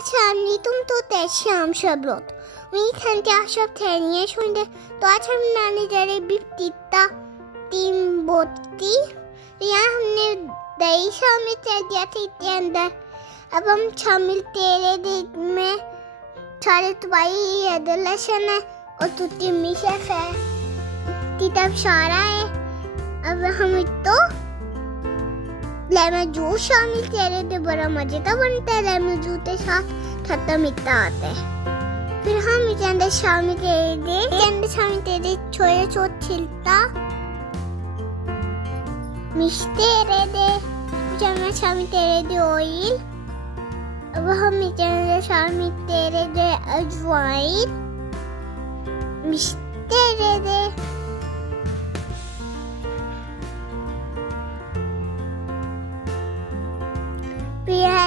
Charlie, तुम तो शाम शब्द वही खंते आशब थैनिये शुंदे तो आज हम नानी जरे बिप्तीता टीम बोती यहाँ हमने दही शामिल कर दिया था इसके अंदर। अब हम शामिल तेरे दिन में सारे तुम्हारी अदलशन है और तुती मिशफ है तितब सारा है। अब हम तो लेमन जूस शामिल तेरे दे बड़ा मजेदार बनता है। लेमन जूस के साथ खट्टा मीठा आता है। फिर हम इसके अंदर शामिल तेरे दे छोटे छोटे छिलका मिश्ते रहे दे जमा शामिल तेरे दे ऑयल। अब हम इसके अंदर शामिल तेरे दे अजवाइन मिश्ते रहे दे।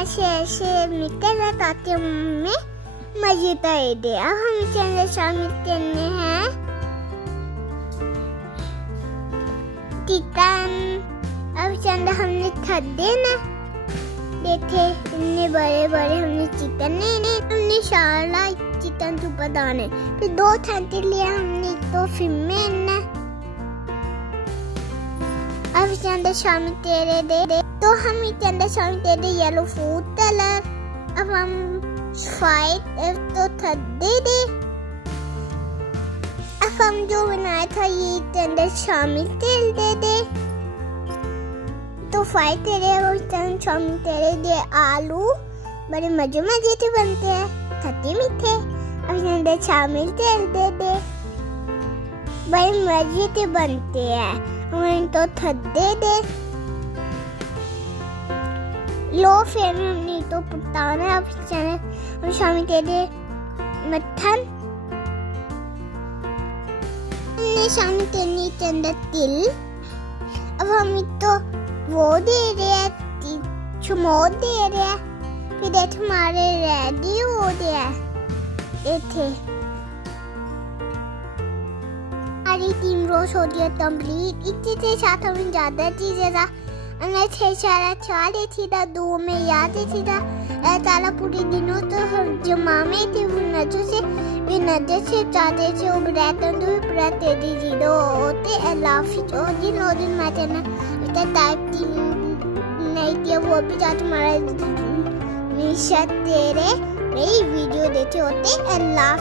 ऐसे मिलते हैं ताकि में मजेदार दे। अब हम इसके अंदर शामिल करने हैं चिकन। अब इसके अंदर हमने खड्डे ना देखे इतने बड़े बड़े हमने चिकन नहीं हमने सारा चिकन के ऊपर डाले। फिर 2 ठंडे लिए हमने तो फिर में ना अब इसके अंदर शामिल तेरे दे तो हम इसके अंदर शामिल तेरे येलो फूड कलर। अब हम फाइट तो थड्डे दे। अब हम जो बनाया था ये इसके अंदर शामिल तेल दे तो फाइट तेरे और शामिल तेरे दे आलू बड़े मजे से बनते हैं खट्टे मीठे। अब इसके अंदर शामिल तेल दे बड़े मजे से बनते हैं। हम तो थड्डे दे लो फ्लेम में हमने तो पकाना है। अब हम शामिल तेरे मक्खन हमने शामिल करने के अंदर तिल। अब हम तो वो दे रहे हैं चमोट दे रहे हैं। फिर ये हमारे रेडी हो गया ये थे हमारी टीम रोज हो गया कंप्लीट। इतने के साथ हमें ज़्यादा चीज़ें हमने 6 सारा 4 थी था 2 में याद थी था ताला पूरे दिनों तो जमा में थे वो नजर से चाहते थे वो बरातन तो बराते दीजिए होते अल्लाह और जिन माते ना इतना टाइप की नहीं थी वो भी जा तुम्हारा निशात तेरे मेरी वीडियो देते होते अल्लाह।